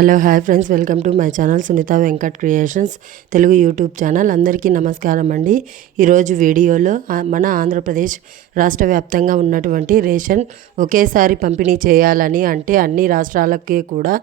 Hello hi friends. Welcome to my channel Sunitha Venkat creations Telugu YouTube channel. అందరికీ నమస్కారం అండి. ఈరోజు వీడియోలో మన ఆంధ్రప్రదేశ్ రాష్ట్ర వ్యాప్తంగా ఉన్నటువంటి రేషన్ ఒకేసారి పంపిణీ చేయాలని అంటే అన్ని రాష్ట్రాలకి కూడా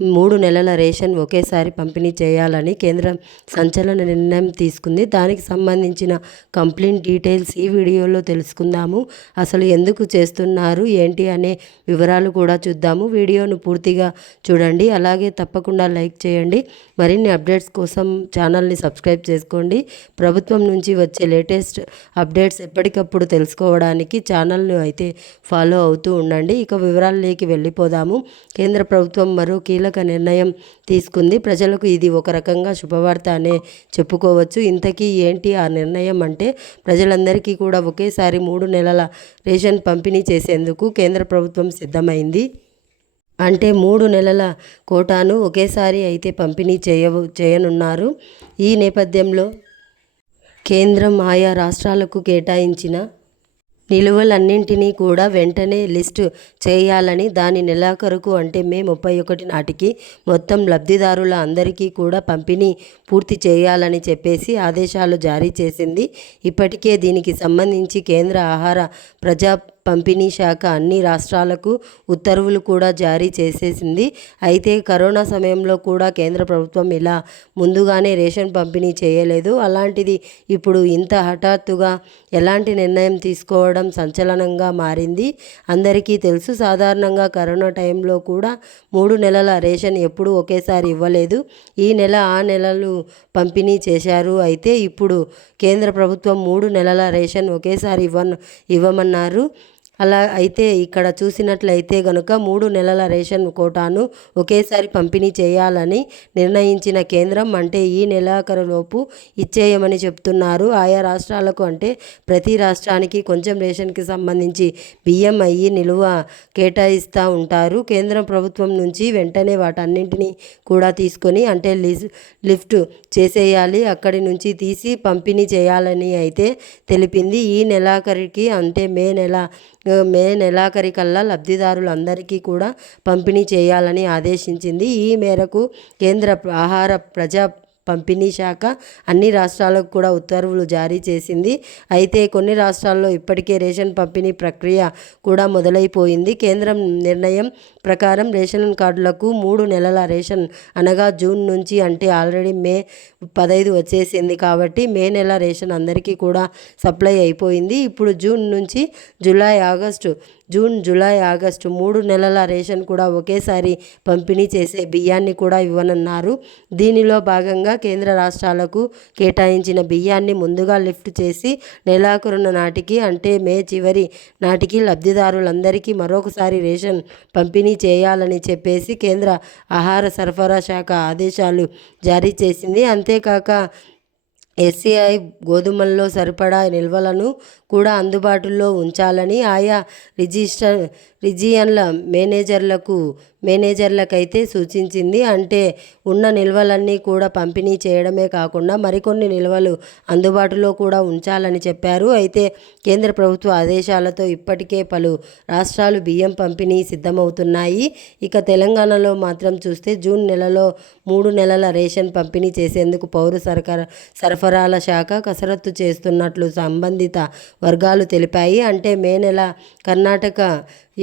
మూడు నెలల రేషన్ ఒకేసారి పంపిణీ చేయాలని కేంద్రం సంచలన నిర్ణయం తీసుకుంది. దానికి సంబంధించిన కంప్లైంట్ డీటెయిల్స్ ఈ వీడియోలో తెలుసుకుందాము. అసలు ఎందుకు చేస్తున్నారు? ఏంటి అనే వివరాలు కూడా చూద్దాము. వీడియోను పూర్తిగా చూడండి. అలాగే తప్పకుండా లైక్ చేయండి. మరిన్ని అప్డేట్స్ కోసం ఛానల్ని సబ్స్క్రైబ్ చేసుకోండి. ప్రభుత్వం నుంచి వచ్చే లేటెస్ట్ అప్డేట్స్ ఎప్పటికప్పుడు తెలుసుకోవడానికి ఛానల్ను అయితే ఫాలో అవుతూ ఉండండి. ఇక వివరాల్లోకి వెళ్ళిపోదాము. కేంద్ర ప్రభుత్వం మరో కీలక నిర్ణయం తీసుకుంది. ప్రజలకు ఇది ఒక రకంగా శుభవార్త అనే చెప్పుకోవచ్చు. ఇంతకీ ఏంటి ఆ నిర్ణయం అంటే ప్రజలందరికీ కూడా ఒకేసారి మూడు నెలల రేషన్ పంపిణీ చేసేందుకు కేంద్ర ప్రభుత్వం సిద్ధమైంది. అంటే మూడు నెలల కోటాను ఒకేసారి అయితే పంపిణీ చేయ చేయనున్నారు. ఈ నేపథ్యంలో కేంద్రం ఆయా రాష్ట్రాలకు కేటాయించిన నిలువలన్నింటినీ కూడా వెంటనే లిస్టు చేయాలని దాని నెలాఖరుకు అంటే మే ముప్పై ఒకటి నాటికి మొత్తం లబ్ధిదారుల అందరికీ కూడా పంపిణీ పూర్తి చేయాలని చెప్పేసి ఆదేశాలు జారీ చేసింది. ఇప్పటికే దీనికి సంబంధించి కేంద్ర ఆహార ప్రజా పంపిణీ శాఖ అన్ని రాష్ట్రాలకు ఉత్తర్వులు కూడా జారీ చేసేసింది. అయితే కరోనా సమయంలో కూడా కేంద్ర ప్రభుత్వం ఇలా ముందుగానే రేషన్ పంపిణీ చేయలేదు. అలాంటిది ఇప్పుడు ఇంత హఠాత్తుగా ఎలాంటి నిర్ణయం తీసుకోవడం సంచలనంగా మారింది. అందరికీ తెలుసు సాధారణంగా కరోనా టైంలో కూడా మూడు నెలల రేషన్ ఎప్పుడూ ఒకేసారి ఇవ్వలేదు. ఈ నెల ఆ నెలలు పంపిణీ చేశారు. అయితే ఇప్పుడు కేంద్ర ప్రభుత్వం మూడు నెలల రేషన్ ఒకేసారి ఇవ్వ ఇవ్వమన్నారు. అలా అయితే ఇక్కడ చూసినట్లయితే గనుక మూడు నెలల రేషన్ కోటాను ఒకేసారి పంపిణీ చేయాలని నిర్ణయించిన కేంద్రం అంటే ఈ నెలాఖరులోపు ఇచ్చేయమని చెప్తున్నారు. ఆయా రాష్ట్రాలకు అంటే ప్రతి రాష్ట్రానికి కొంచెం రేషన్కి సంబంధించి బియ్యం అయ్యి నిలువ కేటాయిస్తూ ఉంటారు. కేంద్ర ప్రభుత్వం నుంచి వెంటనే వాటన్నింటినీ కూడా తీసుకొని అంటే లిస్ లిఫ్ట్ చేసేయాలి. అక్కడి నుంచి తీసి పంపిణీ చేయాలని అయితే తెలిపింది. ఈ నెలాఖరికి అంటే మే నెల మే నెలాఖరికల్లా లబ్ధిదారులందరికీ కూడా పంపిణీ చేయాలని ఆదేశించింది. ఈ మేరకు కేంద్ర ఆహార ప్రజా పంపిణీ శాఖ అన్ని రాష్ట్రాలకు కూడా ఉత్తర్వులు జారీ చేసింది. అయితే కొన్ని రాష్ట్రాల్లో ఇప్పటికే రేషన్ పంపిణీ ప్రక్రియ కూడా మొదలైపోయింది. కేంద్రం నిర్ణయం ప్రకారం రేషన్ కార్డులకు మూడు నెలల రేషన్ అనగా జూన్ నుంచి అంటే ఆల్రెడీ మే పదహైదు వచ్చేసింది కాబట్టి మే నెల రేషన్ అందరికీ కూడా సప్లై అయిపోయింది. ఇప్పుడు జూన్ నుంచి July August June July August మూడు నెలల రేషన్ కూడా ఒకేసారి పంపిణీ చేసే బియ్యాన్ని కూడా ఇవ్వనున్నారు. దీనిలో భాగంగా కేంద్ర రాష్ట్రాలకు కేటాయించిన బియ్యాన్ని ముందుగా లిఫ్ట్ చేసి నెలాఖరున నాటికి అంటే మే చివరి నాటికి లబ్ధిదారులందరికీ మరొకసారి రేషన్ పంపిణీ చేయాలని చెప్పేసి కేంద్ర ఆహార సరఫరా శాఖ ఆదేశాలు జారీ చేసింది. అంతేకాక ఎస్సీఐ గోధుమల్లో సరిపడా నిల్వలను కూడా అందుబాటులో ఉంచాలని ఆయా రిజిస్టర్ రిజియన్ల మేనేజర్లకు మేనేజర్లకైతే సూచించింది. అంటే ఉన్న నిల్వలన్నీ కూడా పంపిణీ చేయడమే కాకుండా మరికొన్ని నిల్వలు అందుబాటులో కూడా ఉంచాలని చెప్పారు. అయితే కేంద్ర ప్రభుత్వ ఆదేశాలతో ఇప్పటికే పలు రాష్ట్రాలు బియ్యం పంపిణీ సిద్ధమవుతున్నాయి. ఇక తెలంగాణలో మాత్రం చూస్తే జూన్ నెలలో మూడు నెలల రేషన్ పంపిణీ చేసేందుకు పౌర సరఫరా సరఫరాల శాఖ కసరత్తు చేస్తున్నట్లు సంబంధిత వర్గాలు తెలిపాయి. అంటే మే నెల కర్ణాటక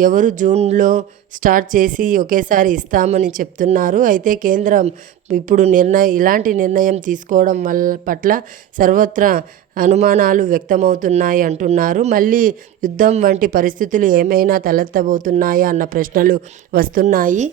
ఎవరు జూన్లో స్టార్ట్ చేసి ఒకేసారి ఇస్తామని చెప్తున్నారు. అయితే కేంద్రం ఇప్పుడు నిర్ణయం ఇలాంటి నిర్ణయం తీసుకోవడం వల్ల పట్ల సర్వత్రా అనుమానాలు వ్యక్తమవుతున్నాయి అంటున్నారు. మళ్ళీ యుద్ధం వంటి పరిస్థితులు ఏమైనా తలెత్తబోతున్నాయా అన్న ప్రశ్నలు వస్తున్నాయి.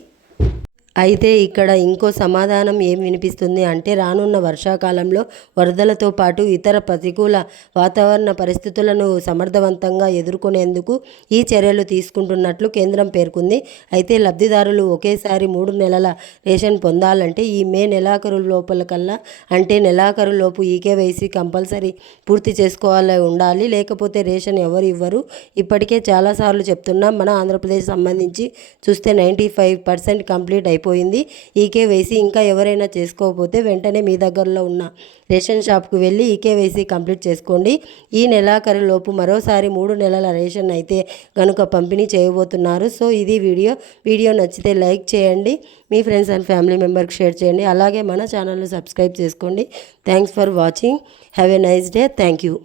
అయితే ఇక్కడ ఇంకో సమాధానం ఏం వినిపిస్తుంది అంటే రానున్న వర్షాకాలంలో వరదలతో పాటు ఇతర ప్రతికూల వాతావరణ పరిస్థితులను సమర్థవంతంగా ఎదుర్కొనేందుకు ఈ చర్యలు తీసుకుంటున్నట్లు కేంద్రం పేర్కొంది. అయితే లబ్ధిదారులు ఒకేసారి మూడు నెలల రేషన్ పొందాలంటే ఈ మే నెలాఖరు లోపల కల్లా అంటే నెలాఖరు లోపు ఈకేవైసీ కంపల్సరీ పూర్తి చేసుకోవాలి ఉండాలి. లేకపోతే రేషన్ ఎవరు ఇవ్వరు. ఇప్పటికే చాలాసార్లు చెప్తున్నాం మన ఆంధ్రప్రదేశ్ సంబంధించి చూస్తే నైంటీ ఫైవ్ పర్సెంట్ కంప్లీట్ అయిపోయింది అయిపోయింది ఈకేవైసీ ఇంకా ఎవరైనా చేసుకోకపోతే వెంటనే మీ దగ్గరలో ఉన్న రేషన్ షాప్కు వెళ్ళి ఈకేవైసీ కంప్లీట్ చేసుకోండి. ఈ నెలాఖరు లోపు మరోసారి మూడు నెలల రేషన్ అయితే కనుక పంపిణీ చేయబోతున్నారు. సో ఇది వీడియో. వీడియో నచ్చితే లైక్ చేయండి. మీ ఫ్రెండ్స్ అండ్ ఫ్యామిలీ మెంబర్కి షేర్ చేయండి. అలాగే మన ఛానల్ని సబ్స్క్రైబ్ చేసుకోండి. Thanks for watching. Have a nice day. Thank you.